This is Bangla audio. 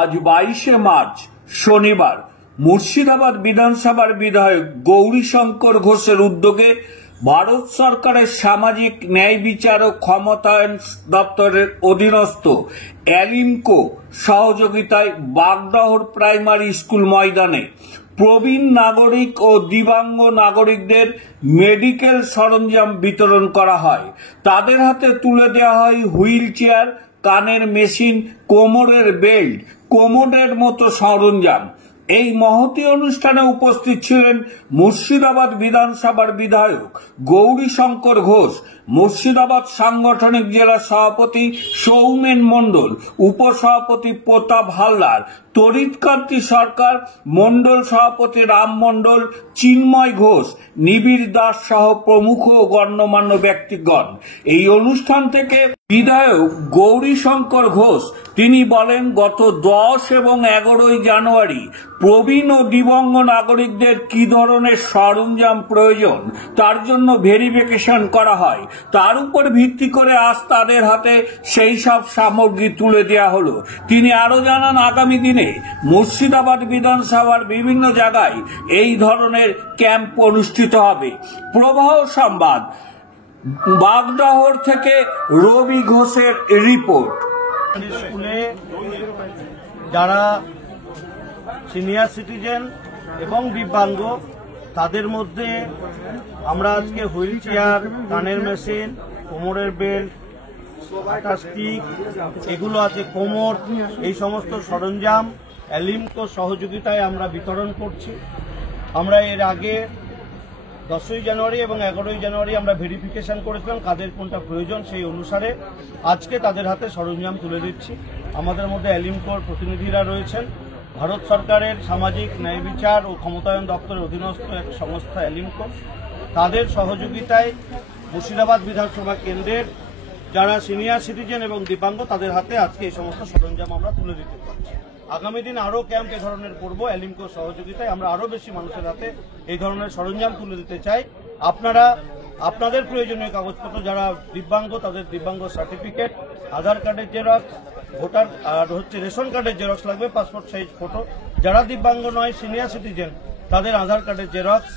আজ 22শে মার্চ শনিবার মুর্শিদাবাদ বিধানসভার বিধায়ক গৌরীশঙ্কর ঘোষের উদ্যোগে ভারত সরকারের সামাজিক ন্যায় বিচার ও ক্ষমতায়ন দপ্তরের অধীনস্থ অ্যালিমকো সহযোগিতায় বাগডহর প্রাইমারি স্কুল ময়দানে প্রবীণ নাগরিক ও দিব্যাঙ্গ নাগরিকদের মেডিকেল সরঞ্জাম বিতরণ করা হয়। তাদের হাতে তুলে দেওয়া হয় হুইল চেয়ার, কানের মেশিন, কোমরের বেল্ট, কোমোডের মতো সরঞ্জাম। এই মহতী অনুষ্ঠানে উপস্থিত ছিলেন মুর্শিদাবাদ বিধানসভার বিধায়ক গৌরীশঙ্কর ঘোষ, মুর্শিদাবাদ সাংগঠনিক জেলা সভাপতি সৌমেন মণ্ডল, উপসভাপতি প্রতাপ হালদার, তড়িৎকান্তি সরকার, মণ্ডল সভাপতি রাম মণ্ডল, চিন্ময় ঘোষ, নিবিড় দাস সহ প্রমুখ গণ্যমান্য ব্যক্তিগণ। এই অনুষ্ঠান থেকে বিধায়ক গৌরীশঙ্কর ঘোষ তিনি বলেন, গত 10 এবং 11 জানুয়ারি প্রবীণ ও দিব্যাঙ্গ নাগরিকদের কি ধরনের সরঞ্জাম প্রয়োজন তার জন্য ভেরিফিকেশন করা হয়। তার উপর ভিত্তি করে আজ তাদের হাতে সেই সব সামগ্রী তুলে দেওয়া হলো। তিনি আরো জানান, আগামী দিনে মুর্শিদাবাদ বিধানসভার বিভিন্ন জায়গায় এই ধরনের ক্যাম্প অনুষ্ঠিত হবে। প্রবাহ সংবাদ, বাগডহর থেকে রবি ঘোষের রিপোর্ট। স্কুলে যারা সিনিয়র সিটিজেন এবং দিব্যাঙ্গ তাদের মধ্যে আমরা আজকে হুইল চেয়ার, কানের মেশিন, কোমরের বেল্ট, স্টিক, এগুলো আছে, কোমর, এই সমস্ত সরঞ্জাম অ্যালিমকো সহযোগিতায় আমরা বিতরণ করছি। আমরা এর আগে 10ই জানুয়ারি এবং 11ই জানুয়ারি আমরা ভেরিফিকেশন করেছিলাম কাদের কোনটা প্রয়োজন, সেই অনুসারে আজকে তাদের হাতে সরঞ্জাম তুলে দিচ্ছি। আমাদের মধ্যে অ্যালিমকোর প্রতিনিধিরা রয়েছেন। ভারত সরকারের সামাজিক ন্যায় বিচার ও ক্ষমতায়ন দপ্তরের অধীনস্থ এক সংস্থা অ্যালিমকো, তাদের সহযোগিতায় মুর্শিদাবাদ বিধানসভা কেন্দ্রের যারা সিনিয়র সিটিজেন এবং দিব্যাঙ্গ তাদের হাতে আজকে এই সমস্ত সরঞ্জাম আমরা তুলে দিতে পারছি। আগামী দিন আরো ক্যাম্প এ ধরনের করব। অ্যালিমকোর সহযোগিতায় আমরা আরো বেশি মানুষের হাতে এই ধরনের সরঞ্জাম তুলে দিতে চাই। আপনারা আপনাদের প্রয়োজনীয় কাগজপত্র, যারা দিব্যাঙ্গ তাদের দিব্যাঙ্গ সার্টিফিকেট, আধার কার্ডের জেরক্স, ভোটার আর রেশন কার্ডের জেরক্স লাগবে, পাসপোর্ট সাইজ ফটো। যারা দিব্যাঙ্গ নয়, সিনিয়র সিটিজেন, তাদের আধার কার্ডের জেরক্স,